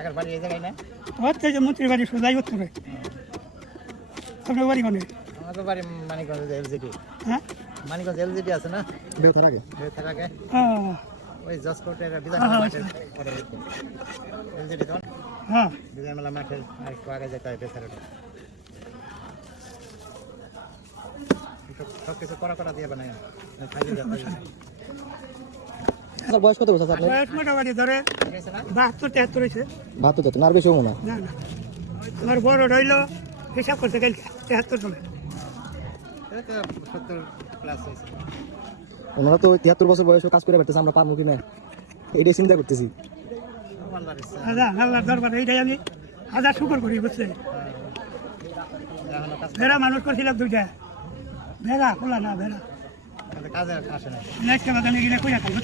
কাকার বাড়ি এই জায়গায় না? হচ্ছে যে মন্ত্রীর বাড়ি সোজাই উত্তরে। আপনার বাড়ি মানে? আমাদের বাড়ি মানিকগঞ্জ এলজিডি। হ্যাঁ, মানিকগঞ্জ এলজিডি আছে না? বেউথার আগে। বেউথার আগে হ্যাঁ ওই জসকোটের বিধান হ্যাঁ, মাঠের পরে এলজিডি তো হ্যাঁ। বিধান মেলা মাঠের আর একটু আগে যেতে হয় বেউথার। সব কিছু করা দিয়ে বানায় খাইলে যাতে আপনার বয়স কত বছর আপনার? বয়স মোটামুটি ধরে 72-73 হয়েছে। 72 না আর বেশি হবো না। না না, আমার বড় রইল হিসাব করতে গেলে 73 চলে। 70 প্লাস হয়েছে। ওনারা তো 73 বছর বয়সে কাজ করে বেড়াতেছে, আমরা পারবো কিনা এইটাই চিন্তা করতেছি। আল্লাহর দরবারে এইটাই আমি হাজার শুকর করি, বুঝছে? ভেড়া মানুষ করছিলাম 2টা, ভেড়া খোলা না ভেড়া কাজে আসে না। নেক্সট বাগানে গেলে কইয়া খাই।